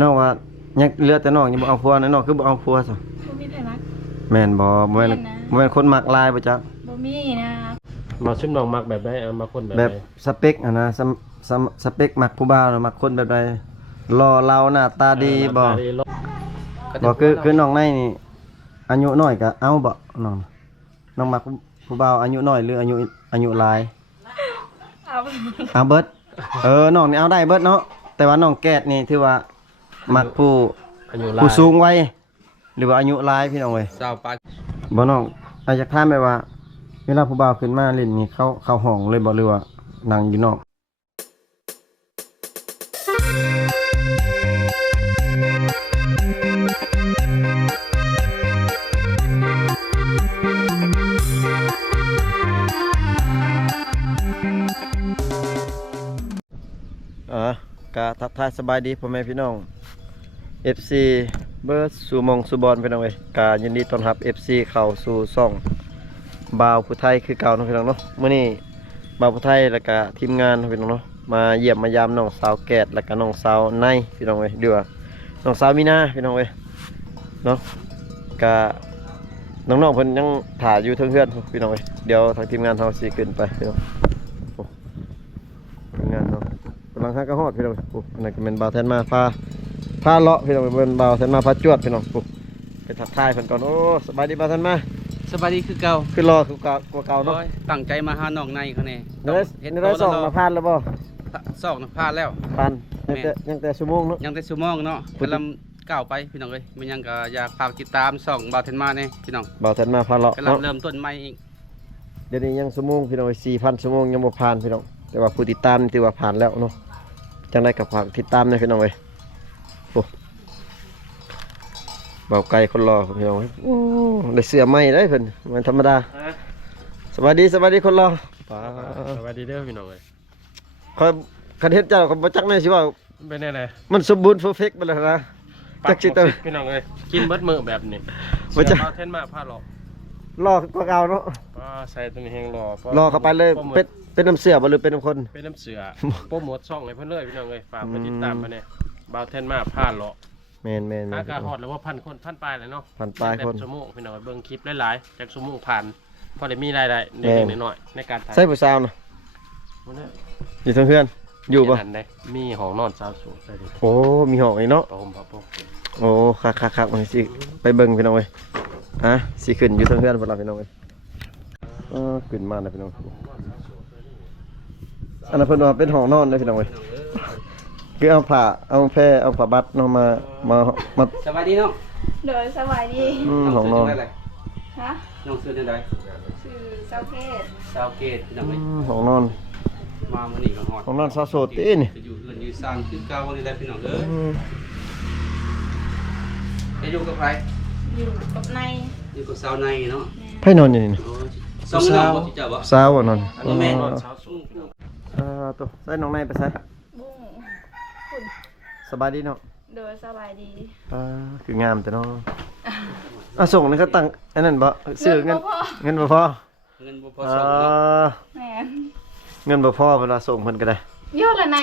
น้องว่ายังเหลือแต่น้องยังบ่เอาผัวนะน้องคือบ่เอาผัวซะบ่มีไผมักแม่นบ่แม่นบ่แม่นคนมักลายบ่จ๊ะบ่มีนะมาชิมน้องมักแบบใดเอามาคนแบบ แบ ใด บสเปคอะนะสเปคมักผู้บ่าวมักคนแบบใดรอเราหน้าตาดีบ่บ่คือน้องในนี่อายุน้อยก็เอาบ่น้องมักผู้บ่าวอายุน้อยหรืออายุหลายเอาเบิดน้องนี่เอาได้เบิดเนาะแต่ว่าน้องแก๊ดนี่ถือว่ามักอายุหลายผู้สูงวัยหรือว่าอายุหลายพี่น้องเว้ย20ปลายบ่น้องอาจจะถามแบบว่าเวลาผู้บ่าวขึ้นมาเล่นนี่เข้าห้องเลยบ่หรือว่านั่งอยู่นอกกะทักทายสบายดีพ่อแม่พี่น้อง FC เบิร์ดสู่มงสู่บอลพี่น้องเว้ยกะยินดีต้อนรับ FC เข้าสู่ช่องบ่าวผู้ไทยคือเก่าเนาะพี่น้องเนาะมื้อนี้บ่าวผู้ไทยแล้วก็ทีมงานพี่น้องเนาะมาเยี่ยมมายามน้องสาวแกดแล้วก็น้องสาวในพี่น้องเว้ยเดือน้องสาวมีนาพี่น้องเว้ยเนาะกะน้องๆเพิ่นยังถ่ายอยู่เทิงเฮือนพี่น้องเว้ยเดี๋ยวทางทีมงานเฮาสิขึ้นไปพี่น้องโอ้ทีมงานเนาะกำลังหากระฮอดพี่น้องโอ้อันนั้นก็เป็นบ่าวแทนมาพาเลาะพี่น้องเป็นบ่าวแทนมาพาจวดพี่น้องโอ้ไปทักทายเพิ่นก่อนโอ้สบายดีบ่าวแทนมาสบายดีคือเก่าคือรอคือกว่าเก่าเนาะตั้งใจมาหาน้องในเขาแน่ได้ส่งมาผ่านแล้วบ่ซอกพลาดแล้วผ่านยังแต่ชั่วโมงเนาะยังแต่ชั่วโมงเนาะกำลังก้าวไปพี่น้องเอ้ยมันยังก็อยากฝากติดตามช่องบ่าวเทนมาแน่พี่น้องบ่าวแทนมาพาเลาะกำลังเริ่มต้นใหม่อีกเดี๋ยวนี้ยังชั่วโมงพี่น้อง 4,000 ชั่วโมงยังบ่ผ่านพี่น้องแต่ว่าผู้ติดตามถือว่าผ่านแล้วเนาะจังได้กับฝากติดตามนะพี่น้องเอ้ยโอ้บ่าวไกลคนรอพี่น้องโอ้ได้เสื้อใหม่ได้เพิ่นมันธรรมดาสวัสดีคนรอสวัสดีเด้อพี่น้องเอ้ยคอยคันเฮ็ดเจ้าก็บ่จักแน่สิว่าเป็นแน่เลยมันสมบูรณ์เพอร์เฟคต์ไปแล้วนะจักสิเตอพี่น้องเอ้ยกินเบิดมื้อแบบนี้บ่จักเทนมาพาหลอกรอกว่าเก่าเนาะใส่ตัวนี้แฮงรอเข้าไปเลยเป็นน้ำเสือบ่หรือเป็นน้ำคนเป็นน้ำเสือโปรโมทช่องให้เพิ่นเลยพี่น้องเอ้ยฝากไปติดตามมาแน่บ่าวเทนมาพาหลอกแม่นอากาศฮอดแล้วว่า1,000 คน1,000ปลายแล้วเนาะ1,000ปลายคนชั่วโมงพี่น้องเบิ่งคลิปหลายๆจากชั่วโมงผ่านพอได้มีรายได้เล็กๆน้อยๆในการถ่ายใส่ผู้สาวนะอยู่ทางเพื่อนอยู่ป่ะมีห้องนอนสาวสูงใส่ดิโอ้มีห้องอีกเนาะประหมพระพงโอ้คักๆมันสิไปเบิ่งพี่น้องเว้ยฮะสิขึ้นอยู่ทางเพื่อนพุ่นล่ะพี่น้องเว้ยขึ้นมาแล้วพี่น้องอันนั้นเพิ่นว่าเป็นห้องนอนเลยพี่น้องเว้ยคือเอาผ้าเอาแพร่เอาผ้าบัดเนาะมาสบายดีเนาะโดยสบายดีห้องนอนฮะน้องซื้อได้ชื่อเซาเกตพี่น้องเอ้ยห้องนอนมามื้อนี้ก็ฮอดห้องนอนสาวโสดตินี่อยู่เรือนอยู่สร้างคือเก่านี่แหละพี่น้องเอ้ยจะอยู่กับใครอยู่กับในอยู่กับสาวในเนาะไผนอนอยู่นี่สาวน้องบ่สิเจ้าบ่สาวบ่นอนอันนี้แม่นอนสาวสูงพี่น้องตัวใส่น้องในไปใส่บุ้งคุณสบายดีเนาะโดยสบายดีคืองามแต่เนาะส่งนี่ก็ตั้งอันนั้นบ่ซื้อเงินบ่พอเงินบ่พอส่งแม่เงินบ่พอเวลาส่งเพิ่นก็ได้ยอดละใน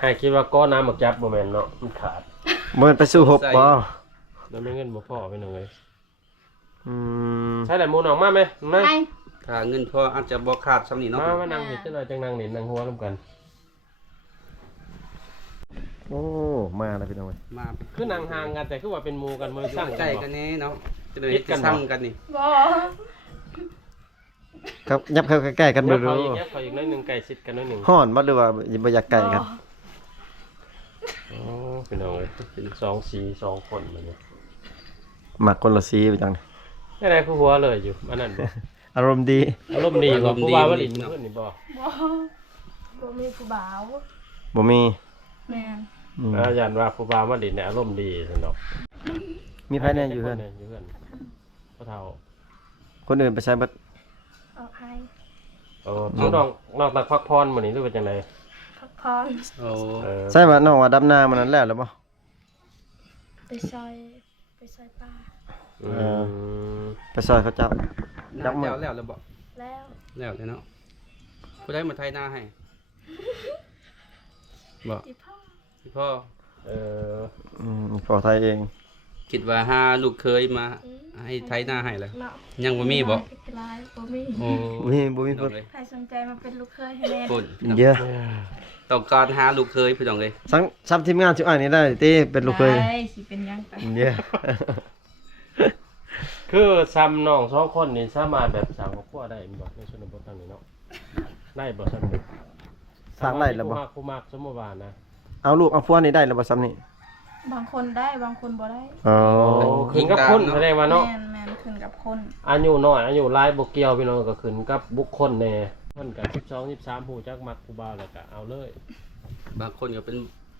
ให้คิดว่าก้อน้ำหมักจับบ่แม่นเนาะมันขาดบ่ไปสู้หบบ่แล้วไม่เงินบ่พอพี่น้องเอ้ยใช่แหละหมู่น้องมามั้ยมาถ้าเงินพออาจจะบ่ขาดซำนี้เนาะมานั่งเฮ็ดจังได๋จังนั่งเล่นนั่งหัวนำกันโอ้มาแล้วพี่น้องมาคือนั่งห่างกันแต่คือว่าเป็นหมู่กันบ่สร้างใกล้กันแน่เนาะจะได้สร้างกันนี่บ่ครับยับเข้าใกล้ๆกันบ่รู้ยับเข้าอีกน้อยนึงใกล้ชิดกันน้อยนึงฮ้อนบ่หรือว่าบ่อยากใกล้กันอ๋อพี่น้องเอ้ยเป็น2สี2คนมื้อนี้มักคนละสีไปจังนี่ได้คือหัวเลยอยู่อันนั้นบ่อารมณ์ดีบ่ผู้ว่าบ่ได้เพิ่นนี่บ่บ่มีผู้บ่าวบ่มีแม่อาจารย์ว่าผู้บ่าวมาดิเนี่ยอารมณ์ดีซั่นเนาะมีไผแน่อยู่เพิ่นพ่อเฒ่าคนอื่นไปใช้บัดออกให้น้องตักพักพรมื้อนี้หรือว่าจังได๋พักพรใช่ว่าน้องว่าดำนามื้อนั้นแล้วบ่ไปซอยป้าไปซอยเขาเจ้าจับแล้วบ่แล้วเนาะผู้ใดมาไทยนาให้บ่พี่พ่อ ขอไทยเอง คิดว่าหาลูกเคยมาให้ไทยหน้าให้เลย เนาะ ยังบ่มีบ่ ลายบ่มี โอ้ บ่มี พี่น้ เพิ่ อน งเอ้ย ใครสนใจมาเป็นลูกเคยให้แน่ คนพี่น้อง เยอะ ต้องการหาลูกเคยพี่น้องเอ้ย ซ้ำทีมงานชื่ออ้ายนี่ได้ติเป็นลูกเคย ได้สิเป็นหยังไป เยอะ คือซ้ำน้องสองคนนี่สามารถแบบสร้างครอบครัวได้บ่ในชนบททางนี้เนาะได้บ่ซ้ำนี้ สร้างได้แล้วบ่ ผู้มากสมมุติว่านะ เอาลูกเอาพัวนี่ได้แล้วบ่ซ้ำนี่ บางคนได้บางคนบ่ได้ อ๋อ โอ้ขึ้นกับคนแสดงว่าเนาะ แม่นขึ้นกับคน อายุน้อยอายุหลายบ่เกี่ยวพี่น้องก็ขึ้นกับบุคคลแน่เพิ่นก็12 13ผู้จักมักผู้บ่าวแล้วก็เอาเลย บางคนก็เ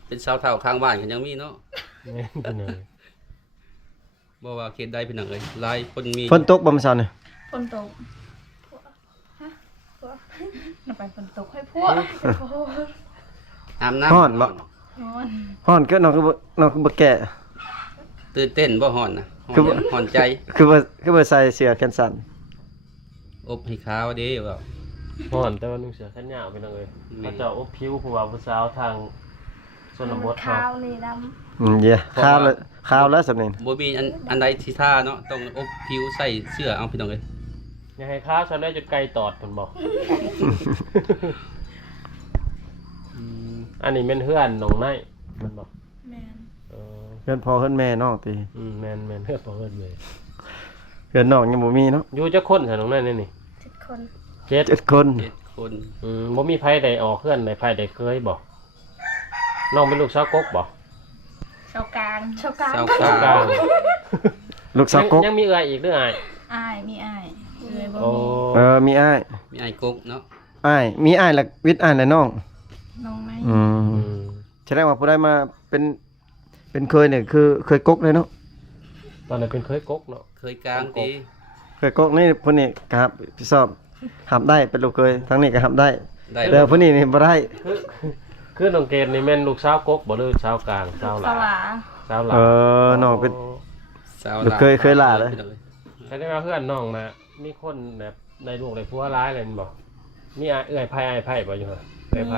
ป็นชาวเฒ่าข้างบ้านกันยังมีเนาะ แม่นพี่น้อง บ่ว่าเขตใดพี่น้องเอ้ยหลายคนมี ฝนตกบ่มื้อเช้านี่ ฝนตกฮะพวกน่ะไปฝนตกให้พวกโอ้โห อาบน้ำ ฮ้อนบ่ นอน ฮ้อนเกินน้องคือบ่แก่ ตื่นเต้นบ่ฮ้อนนะฮ้อน คือบ่ ฮ้อนใจ คือบ่ใส่เสื้อแขนสั้น อบให้ขาวเด้ว่า ฮ้อนแต่ว่านุ่งเสื้อแขนยาวพี่น้องเอ้ย แม่ เขาเจะอบผิวผู้บ่าวผู้สาวทางชนบท ข้า เนาะ วนี่ด เยอะข้าวแล้วข้าวแล้วสำนี่ บ่มีอันใดที่ท่าเนาะต้องอบผิวใส่เสื้อเอาพี่น้องเอ้ย อยากให้ข้าวฉันได้จนไกลตอดเพิ่นบอก อันนี้แม่นเฮือนน้องไนมันบอก ำแม่น เออ เพื่อนพ่อเพื่อนแม่น้องติ แม่นเฮือนบ่เฮือนเลย เพื่อนน้องยังบ่มีเนาะ อยู่จักคนซะน้องไนนี่ 7 คน 7 คน 7 คน บ่มีไผใดออกเฮือนใดไผใดเคยบ่น้องเป็นลูกสาวกกบ่ ชาวกลางชาวกลาง สาว สาว ก ก ลา ลาง ง ลูกสาวกก ยังมีเอื้อยอีกหรืออ้าย อ้ายมีอ้ายเอ้ยบ่ โอ้ มี มีอ้าย มีไอ้กกเนาะ อ้ายมีอ้ายแล้ววิทย์อ้ายและน้อง น้องไหม อืม แสดงว่าผู้ใดมาเป็นเคยเนี่ยคือเคยกกเลยเนาะ ตอนนั้นเป็นเคยกกเนาะ เคยกลางตี เคยกกนี่ผู้นี้ก็ครับพี่สอบหับได้เป็นลูกเคยทั้งนี้ก็หับได้ ได้ แต่ผู้นี้นี่บ่ได้ คือน้องเกดนี่แม่นลูกสาวกกบ่หรือสาวกลางสาวห ส ลา วา สาวหลา น้องเป็น สาว เคยลาเลย พี่น้องอ้ แสดงว่าเพื่อนน้องนะมีคนแบบในลูกในผัวร้ายอะไรนี่บ่มีอ้ายเอื้อยไผอ้ายไผบ่อยู่เหรอเอื้อยไผ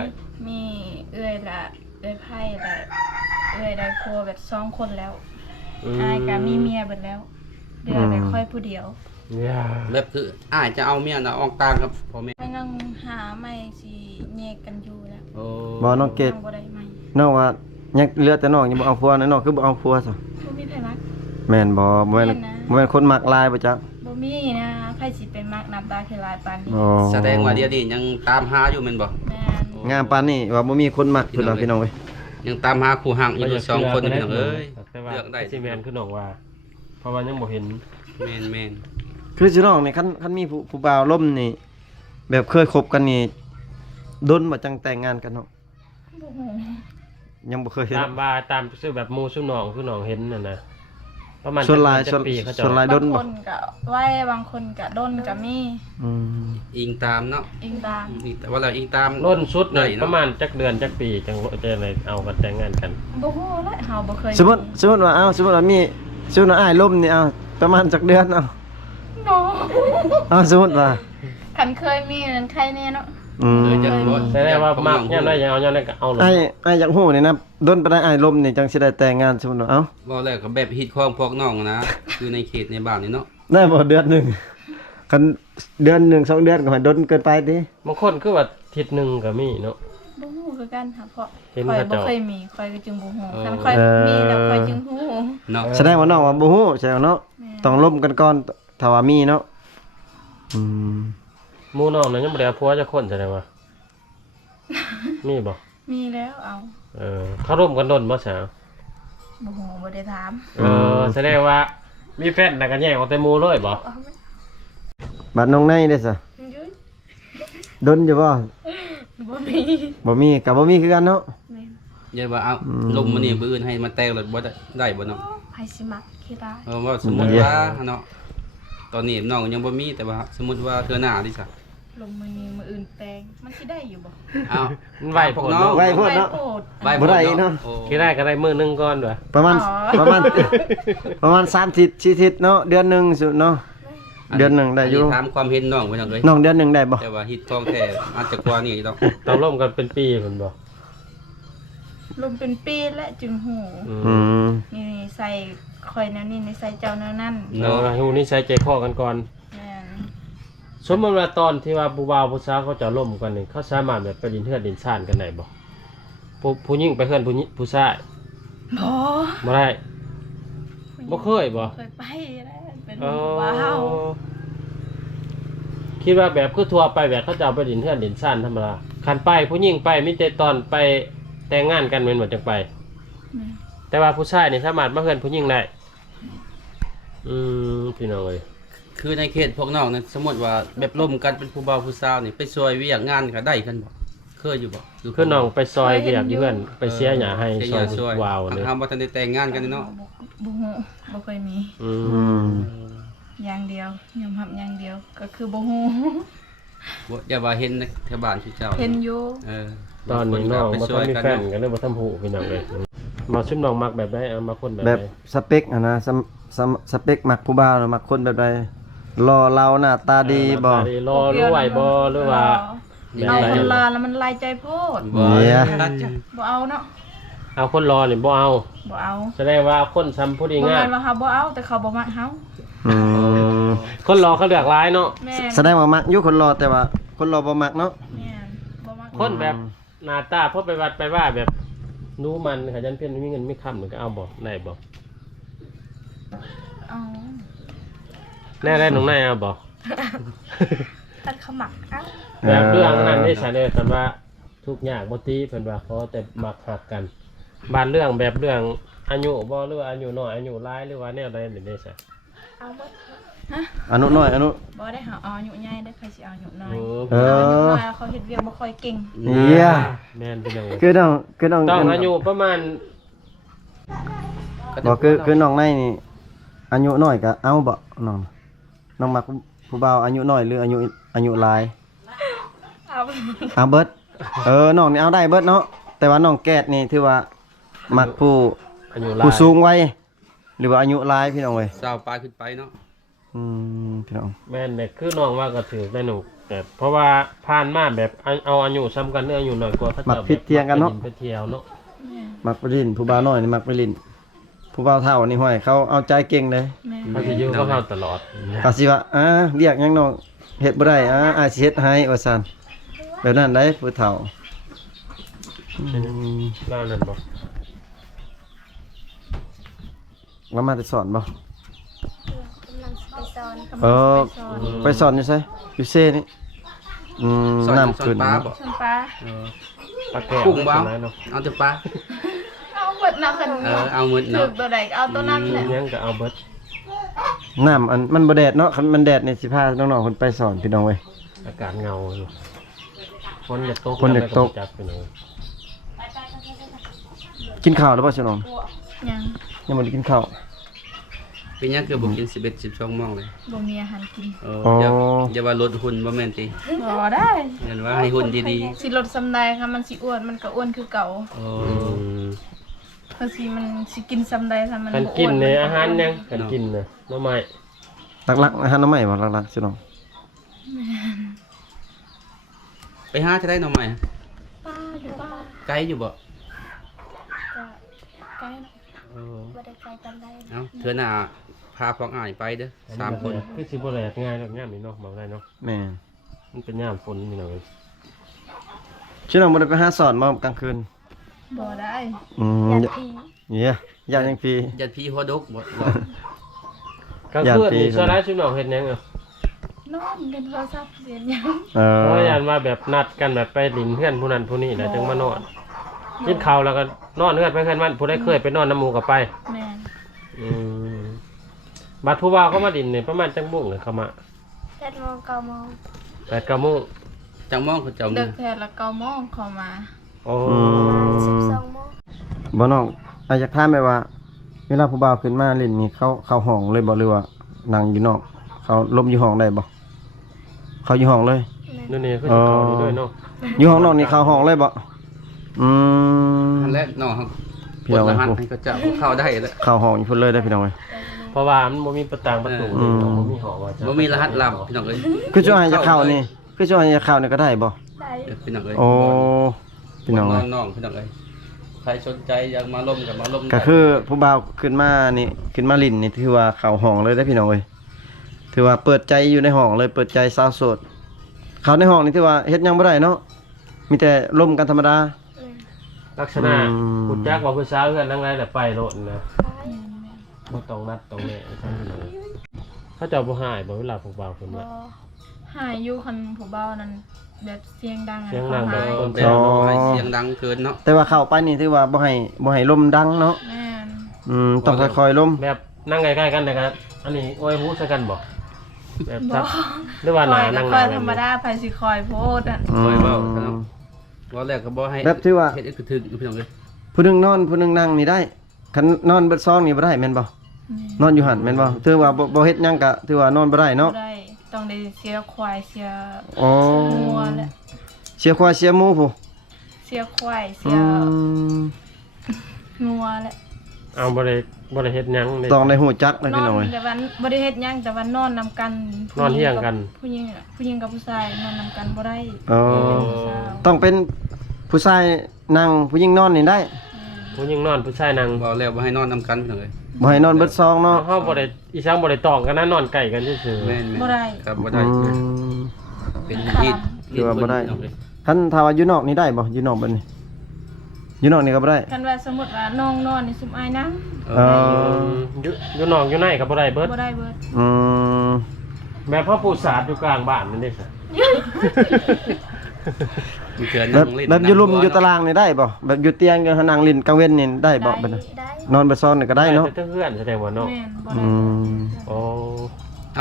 มีเอ้ยละเอ้ยไพ่ละเอ้ยได้ครัวแบบ2คนแล้วอ้ายก็มีเมียเบิดแล้วเหลือแต่ค่อยผู้เดียว เนี่ย แบบคืออ้ายจะเอาเมียน่ะออกต่างกับพ่อแม่ ไปนั่งหาไม่สิแยกกันอยู่แล้ว โอ้ บ่น้องเกด นั่งบ่ได้ไหม น้องว่ายังเหลือแต่น้องยังบ่เอาผัวนะน้องคือบ่เอาผัวซะ บ่มีไผมัก แม่นบ่แม่น แม่นนะ บ่แม่นคนมักลายบ่จ๊ะ บ่มีนะไผสิเป็นมักน้ำตาคือลายปานนี้ อ๋อ แสดงว่าเดี๋ยวนี้ยังตามหาอยู่แม่นบ่ แม่น งามปานนี้ว่าบ่มีคนมักเพิ่นว่าพี่น้องเว้ย ยังตามหาคู่ห่างอยู่สองคนพี่น้องเอ้ย แต่ว่า เลือกได้ สิแม่นคือน้องว่า เพราะว่ายังบ่เห็น แม่น คือสิน้องนี่คันมีผู้บ่าวล่มนี่ แบบเคยคบกันนี่ดนบ่จังแต่งงานกันเนาะ บ่ฮู้ ยังบ่เคยเห็น ตามซื่อแบบหมู่ซุน้องคือน้องเห็นน่ะนะประมาณ ส่วนหลาย จักปีเขาเจะ ส่วนหลาย ดน บางคนก็ไว้บางคนก็ดนก็มี อืม ๆอิงตามเนาะ อิงตาม แต่ว่าเราอิงตาม ล้นสุดนี่ ได้เนอะ ประมาณจักเดือนจักปีจังจะอะไรเอากันแต่งงานกัน บ่ฮู้และเฮาบ่เคย สมมุติว่าสมมุติว่ามีสมมุติว่าอ้ายล่มนี่ประมาณจักเดือนบ่เอาสมมุติว่า คันเคยมีนั่นใครแน่เนาะ อืม จะบ่ แสดงว่ามักยามได้ยังเอายามได้ก็เอาเลย อ้ายอยากฮู้นี่นะดนไปได้อ้ายล่มนี่จังสิได้แต่งงานสมมุติว่าเอ้า บ่แล้วก็แบบฮิตของพวกน้องนะ คือในเขตในบ้านนี่เนาะ ได้บ่เดือนหนึงคันเดือนหนึง2เดือนก็ให้ดนเกินไปติ บางคนคือว่าอาทิศหนึงก็มีเนาะ บ่ฮู้คือกันค่ะเพราะ เห็น ข่อย เขา บ่ เจ้า เคยมีข่อยก็จึงบ่ฮู้คันข่อยมีแล้วข่อยจึงฮู้ เนาะ แสดงว่าน้องว่าบ่ฮู้ใช่เนาะ แม่ ต้องล่มกันก่อนถ้าว่ามีเนาะอืม หมู่น้องนั้นยังบ่ได้เอาผัวจักคนแสดงว่ามีบ่ มีแล้วเอา เขาร่วมกันดนบ่สาว บ่ฮู้บ่ได้ถาม แสดงว่ามีแฟนแล้วก็แย่งออกแต่หมู่เลยบ่ เอาไหม บัดน้องในเด้ซะ ยืด ดนอยู่บ่ บ่มี บ่มีก็บ่มีคือกันเนาะ แม่น อย่าว่าเอาลมมื้อนี้มื้ออื่นให้มาแต่งแล้วบ่ได้บ่เนาะ ไผสิมักขี้ได้ เพราะว่าสมมุติว่าเนาะตอนนี้น้องยังบ่มีแต่ว่าสมมุติว่าเทื่อหน้าดิซะ ลงมือนี้มื้ออื่นแต่งมันสิได้อยู่บ่ อ้าว มันไหว พวก ผล น้อง เนาะ ไว้โพดเนาะ โพด ใบ บ่ได้เนาะ โอ้ คิดได้ก็ได้มื้อหนึงก่อนด้วย ประมาณ อ๋อ ประมาณ ประมาณ3ทิศ4ทิศเนาะเดือนหนึงสุดเนาะเดือนหนึงได้อยู่ ถามความเห็นน้องเพิ่นจังเลย น้องเดือนหนึงได้บ่ แต่ว่าฮิตของแท้อาจจะกว่านี้ดอก ต้องร่วมกันเป็นปีเพิ่นบ่ ลมเป็นปีและจึงหู อืม นี่ ข่อยแนวนี้นิสัยเจ้าแนวนั้น เนาะฮู้นิสัยใจคอกันก่อน แม่น สมมุติว่าตอนที่ว่าผู้บ่าวผู้สาวเขาจะล่มกันนี่เขาสามารถแบบไปดินเทือนดินซ่านกันได้บ่ผู้หญิงไปเฮือนผู้ชาย บ่ บ่ได้บ่เคยบ่ เคยไปแล้วเป็น อ๋อ ว้าว คิดว่าแบบคือทั่วไปแบบเขาจะเอาไปดินเทือนดินซ่านธรรมดาคันไปผู้หญิงไปมีแต่ตอนไปแต่งงานกันแม่นบ่จังไป แม่น แต่ว่าผู้ชายนี่สามารถมาเฮือนผู้หญิงได้พี่น้องเอ้ย คือในเขตพวกน้องนั้นสมมติว่าแบบร่วมกันเป็นผู้บ่าวผู้สาวนี่ไปช่วยเวียกงานก็ได้กันบ่เคยอยู่บ่ คือน้องไปซอยเวียกอยู่เพื่อนไปเสียหญ้าให้ เสีย ซอย ห วาว นี่ นี่ ทำบ่ทันได้แต่งงานกันเนาะ บ่ฮู้บ่เคยมี อื อื ม ม อย่างเดียวยอมรับอย่างเดียวก็คือบ่ฮู้ บ่อย่าว่าเห็นในแถวบ้านที่เจ้า เห็นอยู่ เออ ตอนนี้น้อง ไป บ่ ช่ ทั วน ย มี กัน แฟน เนาะ กันเลยบ่ทำหูพี่น้องเลยมาชิมน้องมักแบบใดเอามาคนแบบ แบ ใด บสเปคอะนะสเปคมักผู้บ่าวหรือมักคนแบบใดรอเราหน้าตาดีบ่ หน้าตาดีรอรวยบ่หรือว่า แบบ เอา ใด คนลาแล้วมันลายใจโพด บ่ เนี่ย บ่เอาเนาะ เอาคนรอนี่บ่เอา บ่เอา แสดงว่าคนซ้ำผู้ดี บ่ งา แม่ น นว่าเขาบ่เอาแต่เขาบ่มักเฮา อืม คนรอเขาเลือกหลายเนาะ แม่น แสดงว่ามักอยู่คนรอแต่ว่าคนรอบ่มักเนาะ แม่นบ่มัก คนแบบหน้าตาพอไปวัดไปว่าแบบรู้มันขยันเพี้ยนมีเงินมีคำหนึ่งก็เอาบ่ได้บ่ เอา แน่ได้น้องนายเอาบ่ ตัดเขามักเอา แบบเรื่องนั้นได้ฉันเลยแต่ว่าทุกอย่างบ่ตีเพิ่นว่าเขาแต่มักหักกันบานเรื่องแบบเรื่องอายุบ่หรือว่าอายุน้อยอายุหลายหรือว่าแนวใดนี่ได้ซะ เอาหมดฮะ อนุน้อยอนุ บ่ได้หาเอาอายุใหญ่ได้ใครสิเอาอายุน้อย เออ อายุน้อยเขาเฮ็ดเวียกบ่ค่อยเก่ง เหี้ย แม่นเป็นจังได๋ คือน้องคือน้อง ต้องอายุประมาณ บ่คือน้องในนี่อายุน้อยก็เอาบ่น้องน้องมักผู้บ่าวอายุน้อยหรืออายุหลาย เอา เอาเบิดน้องนี่เอาได้เบิดเนาะแต่ว่าน้องแกดนี่ถือว่ามักผู้ อายุหลาย ผู้สูงวัยหรือว่าอายุหลายพี่น้องเว้ย สาวปลายขึ้นไปเนาะ พี่น้อง แม่นเนี่ยคือน้องว่าก็ถือได้หนูแต่เพราะว่าผ่านมาแบบเอาอายุซ้ำกันหรืออายุน้อยกว่าเขาจะ มักผิดเทียงกันเนาะ ไปเที่ยวเนาะ มักไปลิ้นผู้บ่าวน้อยนี่มักไปลิ้นผู้บ่าวเฒ่านี่ห้อยเขาเอาใจเก่งเลย แม่ เขาจะอยู่กับเราตลอด ก็สิว่าเรียกหยังน้องเฮ็ดบ่ได้อ้ายสิเฮ็ดให้ว่าซั่นแบบนั้นได้ผู้เฒ่า เล่านั่นบอก ว่ามาแต่สอนบ่ กำลังไปสอน ไปสอนอยู่ไสอยู่เซ่นี่น้ำขึ้น ปลาบ่ ชนปลา เออ ปลาแก้ว กุ้งบ่ ได้เนาะ เอาแต่ปลา เอาหมดนะคัน เอาหมด ถึ เนาะ กตัวใดก็เอาตัวนั้นแหละ ยังก็เอาเบิด น้ำอันมันบ่แดดเนาะคันมันแดดนี่สิพาน้องๆเพิ่นไปสอนพี่น้องเว้ย อากาศเงาอยู่คนอยากตก คนอยากตก จับไปหน่อย กินข้าวแล้วบ่ซิน้อง ยัง ยังบ่ได้กินข้าว เป็นหยังคือบ่กิน11 12โมงเลย บ่มีอาหารกิน อย่าว่าลดหุ่นบ่แม่นติ บ่ได้ เห็นว่าให้หุ่นดี สิลดสำใดค่ะมันสิอ้วนมันก็อ้วนคือเก่า ๆโอ้ เพราะสิมันสิกินสำใดถ้ามัน กัน บ่อ้ว กินในอาหารยังกันกินนะหน้ำไม้ หลักๆอาหารน้ำใหม่บ่หลักๆซิน้อง ไปหาจะได้หน่อไม้ ป้าอยู่ป้า ไกลอยู่บ่ ก็ใกล้เนาะ เออ บ่ได้ไกลปานใด เอาเทื่อหน้าพาพวกอ้ายไปเด้อ3คน คือสิบ่แลกง่ายดอกย่ามนี่เนาะบอกได้เนาะ แม่น มันเป็นย่ามฝนนี่เนาะ ซิน้องบ่ได้ไปหาสอนมากลางคืน บ่ได้ เหี้ยย่านยังฟรี ยัดพี่หัวดกบ่ กลางคืนนี่สลายชุดน้องเฮ็ดหยังอ่ะ นอนเล่นโทรศัพท์เรียนหยัง เพราะยันว่าแบบนัดกันแบบไปหลินเพื่อนผู้นั้นผู้นี้แล้วจึงมานอนกินข้าวแล้วก็นอนเพื่อนไปเพื่อนมันผู้ได้เคยไปนอนน้ำหมูกับไป แม่น บัดผู้ว่าเขามาดินเนี่ยประมาณจังบุ้งเลยเขามา 8:00น 9:00 น 8-9 โมง จังมองเขาเจ้า เลิ มือก แท้ละ9:00 นเข้ามา โอ้ 12:00 น บ่น้องอยากถามไปว่า เวลาผู้บ่าวขึ้นมาเล่นนี่เข้าห้องเลยบ่หรือว่านั่งอยู่นอกเขาลบอยู่ห้องได้บ่เขาอยู่ห้องเลย นั่นนี่คือสิเขานี่ด้วยเนาะ อยู่ห้องนอกนี่เข้าห้องเลยบ่ อันแรกน้องเขา พี่ ก น้ ด อง ร เอ้ย หัสให้เขาเจ้าเข้าได้แล้ว เข้าห้องอยู่พุ่นเลยได้อพี่น้องเอ้ย เพราะว่ามันบ่มีประตูประตู อืม บ่มีหอว่าจะ บ่มีรหัสลับพี่น้องเอ้ย คือช่วงให้จะเข้านี่คือช่วงให้จะเข้านี่ก็ได้บ่ ได้ พี่น้องเอ้ย โอ้พี่น้อง น้ เอ้ อย งน้องพี่น้องเอ้ย ใครสนใจอยากมาร่วมกับมาร่วม ก็คือผู้บ่าวขึ้นมานี่ขึ้นมาลิ้นนี่ถือว่าเข้าห้องเลยได้อพี่น้องเอ้ยถือว่าเปิดใจอยู่ในห้องเลยเปิดใจสาวโสดเข้าในห้องนี่ถือว่าเฮ็ดหยังบ่ได้เนาะมีแต่ร่วมกันธรรมดา ลักษณะ อืม คุณจักว่าผู้สาวเพื่อนทั้งหลายแต่ไปโลดนะบ่ต้องนัดต้องแน่เขาเจ้าบ่หายบ่เวลาผู้บ่าวเพิ่น บ่ ว่า หายอยู่คันผู้เบานั้นแบบเสียงดังอะ เสียงดังแบบ หาย ต้น แต่ให้เสียงดังเกินเนาะ แต่ว่าเข้าไปนี่ถือว่าบ่ให้ลมดังเนาะ แม่น ต้องค่อยๆลม แบบนั่งใกล้ๆกันนะครับอันนี้โอ้ยฮู้ซะกันบ่แบบ บ่ ทับหรือว่าหนานั่ง คอย ๆ ธรรมดาไผสิคอยโพดอ่ะ คอยเว้าเนาะว่าแรกก็บ่ให้ แบบที่ว่า เฮ็ดคือถึกพี่น้องเอ้ย ผู้หนึงนอนผู้หนึงนั่งนี่ได้คันนอนเบิดซองนี่บ่ได้แม่นบ่นอนอยู่หั่นแม่นบ่ถือว่าบ่เฮ็ดหยังก็ถือว่านอนบ่ได้ บ่ เนาะ ได้ต้องได้เสียควายเสีย อ๋อ งัวและ เสียควายเสียหมูผู้ เสียควายเสี อื ย ม งัวและ เอาบ่ได้เฮ็ดหยังเลย ต้องได้ฮู้จักนะ น พี่ อน น้องเอ้ย แต่วันบ่ได้เฮ็ดหยังแต่ว่านอนนำกัน นอนเที่ยงกัน ผู้หญิงอะผู้หญิงกับผู้ชายนอนนำกันบ่ได้ อ๋อ เป็นผู้สาว ต้องเป็นผู้ชายนั่งผู้หญิงนอนนี่ได้ ผู้หญิงนอนผู้ชายนั่ง บ่แล้วบ่ให้นอนนำกันพี่น้องเอ้ย บ่ให้นอนเบิดซองเนาะ เฮาบ่ได้อีช่างบ่ได้ตองกันนะนอนใกล้กันซื่อๆ แม่น บ่ได้ ครับบ่ อื ได้ ม เป็นที่ คือว่าบ่ได้ พี่น้องเอ้ย คันถ้าว่าอยู่นอกนี่ได้บ่อยู่นอกบัดนี้อยู่นอกนี่ก็บ่ได้ คันว่าสมมุติว่าน้องนอนนี่ซุมอายนั่ง เออ อยู่นอกอยู่ในก็บ่ได้เบิด บ่ได้เบิด อืม แบบพ่อปู่ศาสตร์อยู่กลางบ้านนั่นเด้ซะ มันเกิน แบบ นั่งเล่น แบบอยู่รุม นั่ง อยู่ตารางนี่ได้บ่แบบอยู่เตียงอยู่นั่งลิ้นกลางเว้นนี่ได้บ่บัดนี้ ได้ นอนเบิดซองนี่ก็ได้เนาะ แต่เพื่อนแสดงว่าเนาะ แม่นบ่ อื ได้ ม โอ้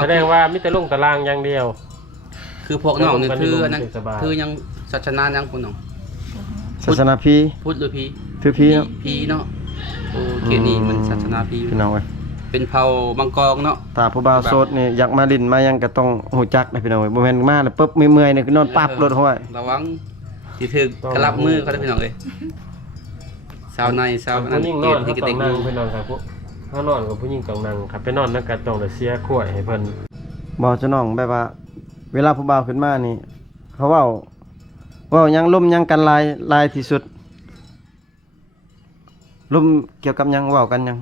แสดงว่ามีแต่ลงตารางอย่างเดียว คือพวกน้องนี่คืออันนั้น สบาย คือยังศาสนายังพวกน้อง ศาสนาพี พุทธหรือพี ถือพีเนาะ พีเนาะโอเคนี่มันศาสนาพี พี่น้องเอ้ย เป็นเผ่ามังกรเนาะ ถ้าผู้บ่าวโสดนี่อยากมาลิ้นมาหยังก็ต้องฮู้จักนะพี่น้องเอ้ยบ่แม่นมาแล้วปึ๊บเมื่อยๆนี่คือนอนปั๊บรถห้อย ระวังสิถึกกระลับมือเขาได้พี่น้องเอ้ยสาวในสาว ผู้หญิงนอน ที่ เขา กระ ต้ เต็ อง ง นั่งไปนอนครับพวกเขานอนกับผู้หญิงต้องนั่งครับไปนอนนั่งกันต้องได้เสียขวดให้เพิ่น บ่จะน้องแบบว่า เวลาผู้บ่าวขึ้นมานี่ เขาเว้าหยังลมหยังกันหลายที่สุดลมเกี่ยวกับหยังเว้ากันหยัง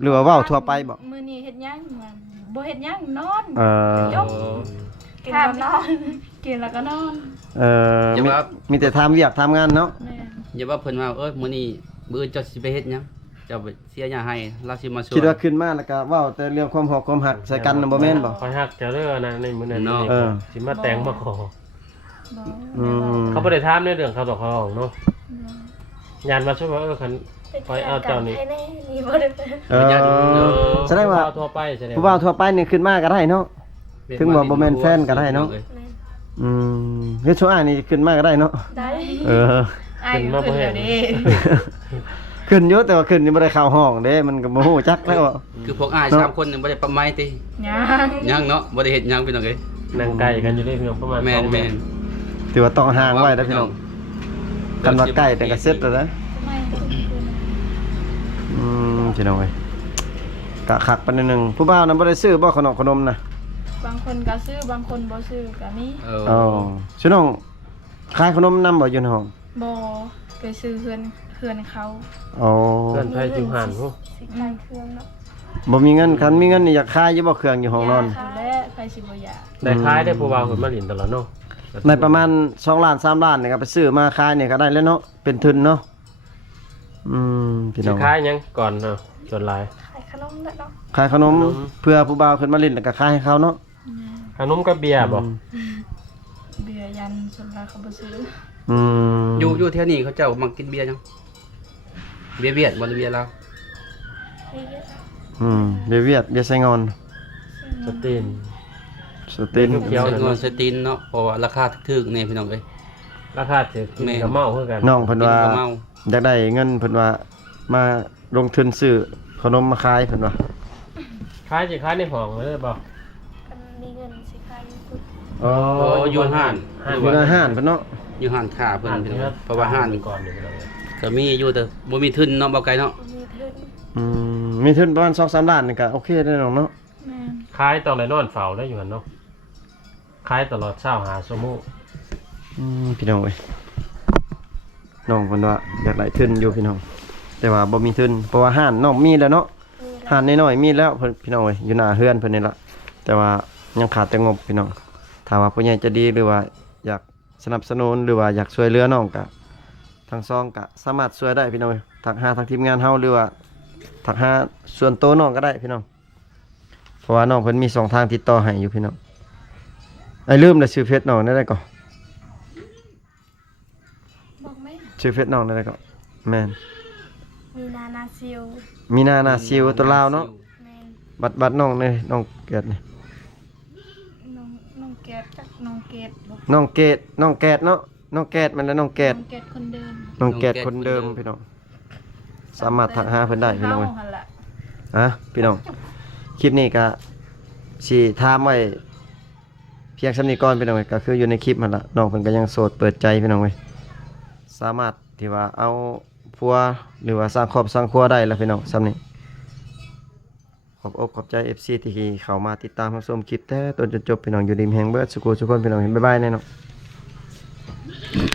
หรือว่าเว้าทั่วไปบ่ มื้อนี้เฮ็ดหยังมันบ่เฮ็ดหยังนอน เออ ยกกินแล้วนอน กินแล้วก็นอน มีแต่ทำเวียกทำงานเนาะ แม่น อย่าว่าเพิ่นว่ามื้อนี้มื้ออื่นเจ้าสิไปเฮ็ดหยังเจ้าไปเสียหยังให้เราสิมาช่วย คิดว่าขึ้นมาแล้วก็เว้าแต่เรื่องความหอกความหักใส่กันน่ะบ่แม่นบ่ คอยฮักจะเด้อนะในมื้อนั้น เนาะ นี่ เออ สิมาแต่งมาขอ บ่ อืม เขาบ่ได้ถามในเรื่องเขาดอกเขาออกเนาะยานมาช่วยว่าคันคอยเอาเจ้านี่ ให้แน่นี่บ่ได้เป็น เออแสดงว่า ผู้บ่ทั่วไปแสดง ผู้บ่าวทั่วไปนี่ขึ้นมาก็ได้เนาะ ถึงบอกบ่แม่นแฟนก็ได้เนาะ อืมเฮ็ดชั่วอ้ายนี่ขึ้นมาก็ได้เนาะ ได้ เออ อายก็ขึ้นแล้วเด้ ขึ้นอยู่แต่ว่าขึ้นนี่บ่ได้เข้าห้องเด้มันก็บ่ฮู้จักแล้ว คือพวกอ้าย3คนนี่บ่ได้ประไม้ติ ยัง ยังเนาะบ่ได้เฮ็ดหยังพี่น้องเอ้ย นั่งใกล้กันอยู่เลยพี่น้องประมาณ แม่น 2 แม่น ถือว่าต้องห่างไว้นะพี่น้องกันว่าใกล้แต่ก็เสร็จแล้วนะ ไม่ พี่น้องเอ้ยกะคักปานนึงผู้บ่าวนั้นบ่ได้ซื้อบ่ขนมนะ บางคนก็ซื้อบางคนบ่ซื้อก็มี อ๋อชื่อน้องขายขนมนำบ่อยู่ในห้อง บ่ไปซื้อเพื่อนเขา อ๋อ เพื่อนไผจิวหันฮู้ สิขายเครื่องเนาะ บ่มีเงินคันมีเงินนี่อยากขายอยู่บ่เครื่องอยู่ห้องนอน ยาและใครสิบ่อยาก ได้ขายได้ผู้บ่าวเพิ่นมาหลินตลอดเนาะ ในประมาณ2ล้าน3ล้านนี่ก็ไปซื้อมาขายนี่ก็ได้แล้วเนาะเป็นทุนเนาะพี่ สิ น้อง ขายหยังก่อนเนาะส่วนหลาย ขายขนมแล้วเนาะ ขายขนมเพื่อผู้บ่าวขึ้นมาเล่นแล้วก็ขายให้เขาเนาะ ขนมกับเบียร์บ่ เบียร์ยันสุดละเขาบ่ซื้อ อยู่แถวนี้เขาเจ้ามักกินเบียร์จังเบียร์เวียดบ่หรือเบียร์ลาว เบียร์เวียดเบียร์ไซงอน สตีน สติน เขียว เงินสตินเนาะเพราะว่าราคาถูกๆนี่พี่น้องเอ้ย ราคาถือกินกับเมาคือกัน น้องเพิ่นว่า กินกับเมา อยากได้เงินเพิ่นว่ามาลงทุนซื้อขนมมาขายเพิ่นว่า ขายสิขายในห้องเลยบ่ กันมีเงินสิขายอยู่พุ่น อ๋อ โอ้อยู่ห้าน อยู่ในห้านเพิ่นเนาะ อยู่ห้านค้าเพิ่น ห้าน พี่น้อง ที่ เอ้ยเพราะว่าห้าน ก่อนนี่พี่น้อง ก็มีอยู่แต่บ่มีทุนเนาะบ่ไกลเนาะ มีเทิน มีทุนประมาณ 2-3 ล้านนี่ก็โอเคได้น้องเนาะ แม่น ขายตอนไหนนอนเฝ้าได้อยู่หั่นเนาะขายตลอด25ชั่วโมง พี่น้องเอ้ย น้องเพิ่นว่าอยากได้ทุนอยู่พี่น้องแต่ว่าบ่มีทุนเพราะว่าห้านน้องมีแล้วเนาะห้านน้อยๆมีแล้วเพิ่นพี่น้องเอ้ยอยู่หน้าเฮือนเพิ่นนี่ล่ะแต่ว่ายังขาดแต่งบพี่น้องถ้าว่าผู้ใหญ่ใจะดีหรือว่าอยากสนับสนุนหรือว่าอยากช่วยเหลือน้องก็ทางซองก็สามารถช่วยได้พี่น้องเอ้ยทักหาทางทีมงานเฮาหรือว่าทักหาส่วนตัวน้องก็ได้พี่น้องเพราะว่าน้องเพิ่นมีสองทางติดต่อให้อยู่พี่น้องไอ้ลืมแล้วชื่อเพจน้องได้ก่อน บอกไหม ชื่อเฟซน้องได้ก่อนแม่น มีนานาซิล มีนานาซิวตัวลาวเนาะ แมน บัดน้องนี่น้องเกิดนี่ น้องแกดจักน้องเกดบอก น้องเกดน้องแกดเนาะน้องแกดมันแล้วน้องแกด น้องเกดคนเดิม น้องแกดคนเดิมพี่น้องสามารถทักหาเพิ่นได้พี่น้องเว้ย เฮาหั่นล่ะ พี่น้องคลิปนี้ก็สิถามไว้เพียงส่ำนี้ก่อนพี่น้องเว้ยก็คืออยู่ในคลิปหั่นล่ะน้องเพิ่นก็ยังโสดเปิดใจพี่น้องเว้ยสามารถที่ว่าเอาผัวหรือว่าสร้างครอบสร้างครัวได้แล้วพี่น้องส่ำนี้ขอบอกขอบใจ FC ที่เข้ามาติดตามรับชมคลิปแต่ต้นจนจบพี่น้องอยู่ดีมีแฮงเบิดสุขสุขคนพี่น้องบ๊ายบายแน่เนาะ